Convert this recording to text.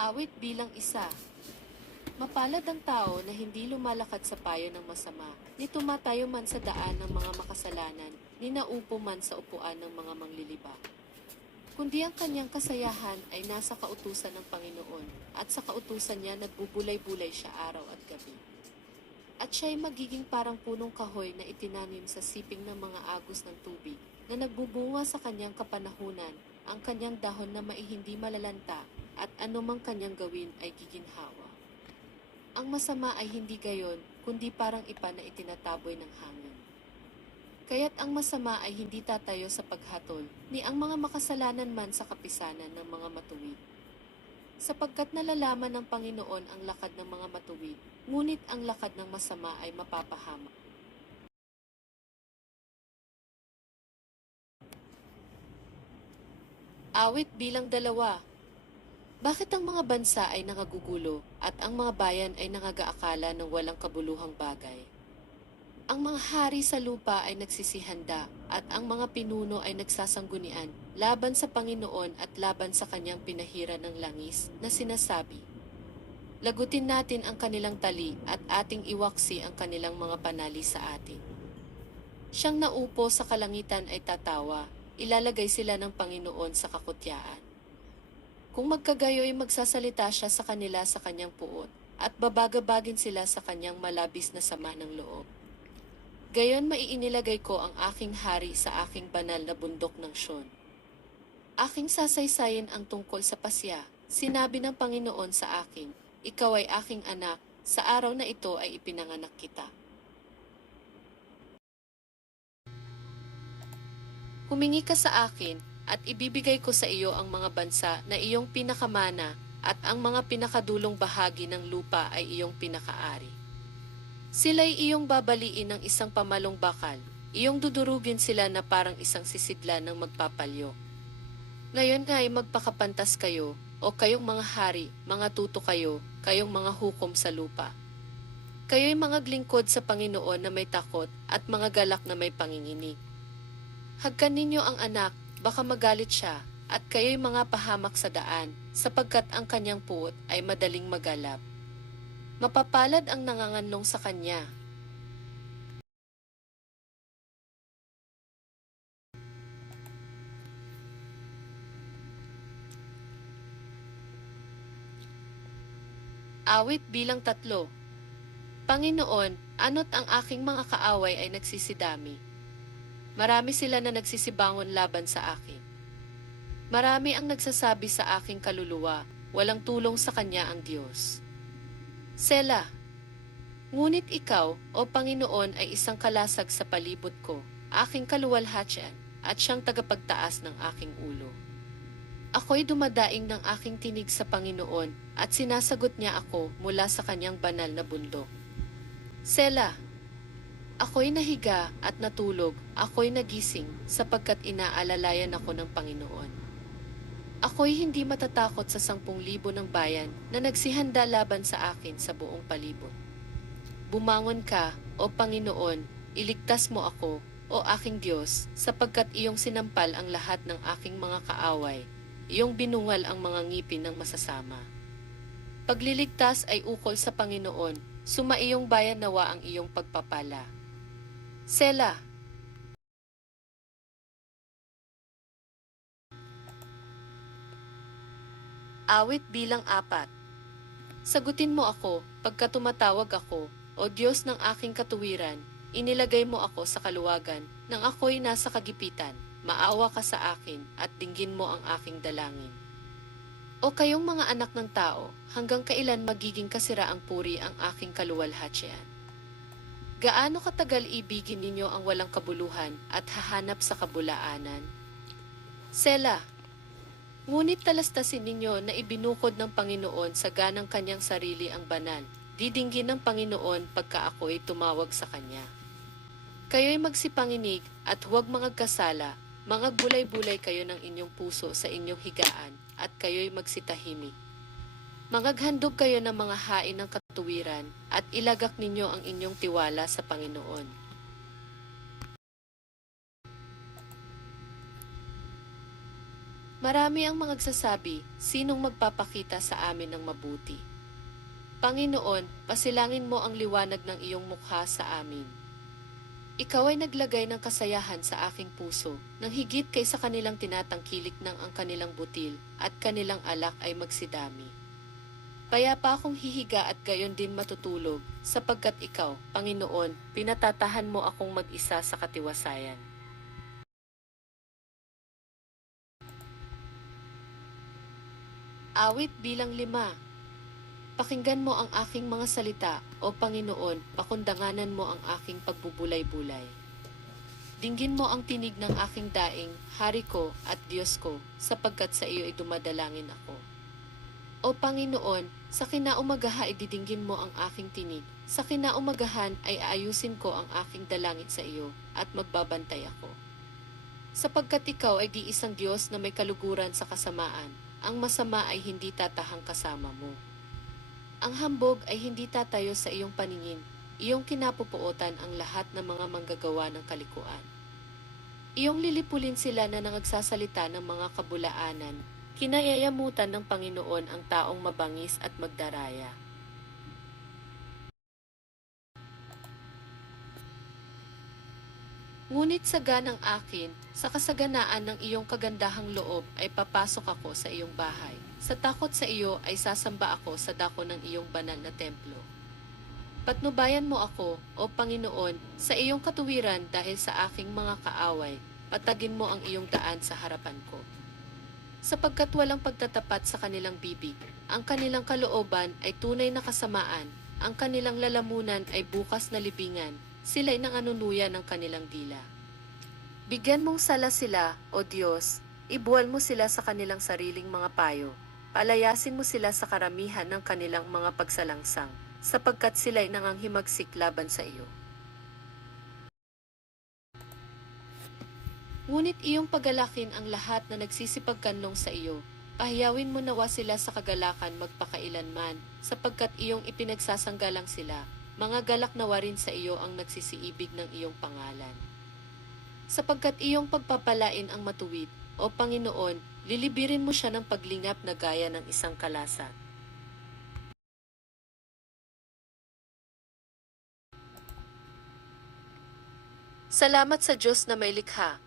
Awit bilang isa. Mapalad ang tao na hindi lumalakad sa payo ng masama, ni tumatayo man sa daan ng mga makasalanan, ni naupo man sa upuan ng mga mangliliba. Kundi ang kanyang kasayahan ay nasa kautusan ng Panginoon, at sa kautusan niya nagbubulay-bulay siya araw at gabi. At siya'y magiging parang punong kahoy na itinanim sa siping ng mga agos ng tubig, na nagbubunga sa kanyang kapanahunan, ang kanyang dahon na maihindi malalanta, at anumang kanyang gawin ay giginhawa. Ang masama ay hindi gayon, kundi parang ipa na itinataboy ng hangin. Kaya't ang masama ay hindi tatayo sa paghatol, ni ang mga makasalanan man sa kapisanan ng mga matuwid. Sapagkat nalalaman ng Panginoon ang lakad ng mga matuwid, ngunit ang lakad ng masama ay mapapahamak. Awit bilang 2. Bakit ang mga bansa ay nangagugulo at ang mga bayan ay nangagaakala ng walang kabuluhang bagay? Ang mga hari sa lupa ay nagsisihanda at ang mga pinuno ay nagsasanggunian laban sa Panginoon at laban sa kanyang pinahira ng langis na sinasabi, lagutin natin ang kanilang tali at ating iwaksi ang kanilang mga panali sa atin. Siyang naupo sa kalangitan ay tatawa, ilalagay sila ng Panginoon sa kakutyaan. Kung magkagayo ay magsasalita siya sa kanila sa kanyang puot, at babagabagin sila sa kanyang malabis na sama ng loob. Gayon maiinilagay ko ang aking hari sa aking banal na bundok ng Siyon. Aking sasaysayin ang tungkol sa pasya, sinabi ng Panginoon sa akin, ikaw ay aking anak, sa araw na ito ay ipinanganak kita. Humingi ka sa akin, at ibibigay ko sa iyo ang mga bansa na iyong pinakamana at ang mga pinakadulong bahagi ng lupa ay iyong pinakaari. Sila'y iyong babaliin ng isang pamalong bakal, iyong dudurugin sila na parang isang sisidla ng magpapalyo. Ngayon nga ay magpakapantas kayo, o kayong mga hari, mga tuto kayo, kayong mga hukom sa lupa. Kayo'y mga glingkod sa Panginoon na may takot at mga galak na may panginginig. Hagkan ninyo ang anak, baka magalit siya, at kayo'y mga pahamak sa daan, sapagkat ang kanyang puot ay madaling magalap. Mapapalad ang nanganganlong sa kanya. Awit bilang 3. Panginoon, ano't ang aking mga kaaway ay nagsisidami. Marami sila na nagsisibangon laban sa akin. Marami ang nagsasabi sa aking kaluluwa, walang tulong sa kanya ang Diyos. Sela. Ngunit ikaw, o Panginoon, ay isang kalasag sa palibot ko, aking kaluwalhatian, at siyang tagapagtaas ng aking ulo. Ako'y dumadaing ng aking tinig sa Panginoon, at sinasagot niya ako mula sa kanyang banal na bundok. Sela. Ako'y nahiga at natulog, ako'y nagising, sapagkat inaalalayan ako ng Panginoon. Ako'y hindi matatakot sa 10,000 ng bayan na nagsihanda laban sa akin sa buong palibot. Bumangon ka, o Panginoon, iligtas mo ako, o aking Diyos, sapagkat iyong sinampal ang lahat ng aking mga kaaway, iyong binungal ang mga ngipin ng masasama. Pagliligtas ay ukol sa Panginoon, sumaiyong bayan nawa ang iyong pagpapala. Sela. Awit bilang 4. Sagutin mo ako, pagka tumatawag ako, o Diyos ng aking katuwiran, inilagay mo ako sa kaluwagan, nang ako'y nasa kagipitan, maawa ka sa akin, at dinggin mo ang aking dalangin. O kayong mga anak ng tao, hanggang kailan magiging kasiraang puri ang aking kaluwalhatian? Gaano katagal ibigin ninyo ang walang kabuluhan at hahanap sa kabulaanan? Sela. Ngunit talastasin ninyo na ibinukod ng Panginoon sa ganang kanyang sarili ang banal, didinggin ng Panginoon pagka ako'y tumawag sa kanya. Kayo'y magsipanginig at huwag mangagkasala, mangagbulay-bulay kayo ng inyong puso sa inyong higaan, at kayo'y magsitahimik. Mangaghandog kayo ng mga hain ng katuwiran, at ilagak ninyo ang inyong tiwala sa Panginoon. Marami ang mga nagsasabi, sinong magpapakita sa amin ng mabuti? Panginoon, pasilangin mo ang liwanag ng iyong mukha sa amin. Ikaw ay naglagay ng kasayahan sa aking puso, nang higit kaysa kanilang tinatangkilik ng ang kanilang butil, at kanilang alak ay magsidami. Payapa akong hihiga at gayon din matutulog, sapagkat ikaw, Panginoon, pinatatahan mo akong mag-isa sa katiwasayan. Awit bilang 5. Pakinggan mo ang aking mga salita, o Panginoon, pakundanganan mo ang aking pagbubulay-bulay. Dinggin mo ang tinig ng aking daing, Hari ko at Diyos ko, sapagkat sa iyo ay dumadalangin ako. O Panginoon, sa kinaumagaha ay didinggin mo ang aking tinig, sa kinaumagahan ay aayusin ko ang aking dalangin sa iyo, at magbabantay ako. Sapagkat ikaw ay di isang Diyos na may kaluguran sa kasamaan, ang masama ay hindi tatahang kasama mo. Ang hambog ay hindi tatayo sa iyong paningin, iyong kinapupuotan ang lahat ng mga manggagawa ng kalikuan. Iyong lilipulin sila na nangagsasalita ng mga kabulaanan, kinayayamutan ng Panginoon ang taong mabangis at magdaraya. Ngunit sa ganang akin, sa kasaganaan ng iyong kagandahang loob ay papasok ako sa iyong bahay. Sa takot sa iyo ay sasamba ako sa dako ng iyong banal na templo. Patnubayan mo ako, O Panginoon, sa iyong katuwiran dahil sa aking mga kaaway, patagin mo ang iyong daan sa harapan ko. Sapagkat walang pagtatapat sa kanilang bibig, ang kanilang kalooban ay tunay na kasamaan, ang kanilang lalamunan ay bukas na libingan, sila'y nanganunuya ng kanilang dila. Bigyan mong sala sila, O Diyos, ibuwal mo sila sa kanilang sariling mga payo, palayasin mo sila sa karamihan ng kanilang mga pagsalangsang, sapagkat sila'y nanganghimagsik laban sa iyo. Ngunit iyong pagalakin ang lahat na nagsisipagkanlong sa iyo. Pahiyawin mo nawa sila sa kagalakan magpakailanman, sapagkat iyong ipinagsasanggalang sila. Mga galak nawa rin sa iyo ang nagsisiibig ng iyong pangalan. Sapagkat iyong pagpapalain ang matuwid, O Panginoon, lilibirin mo siya ng paglingap na gaya ng isang kalasag. Salamat sa Diyos na may likha,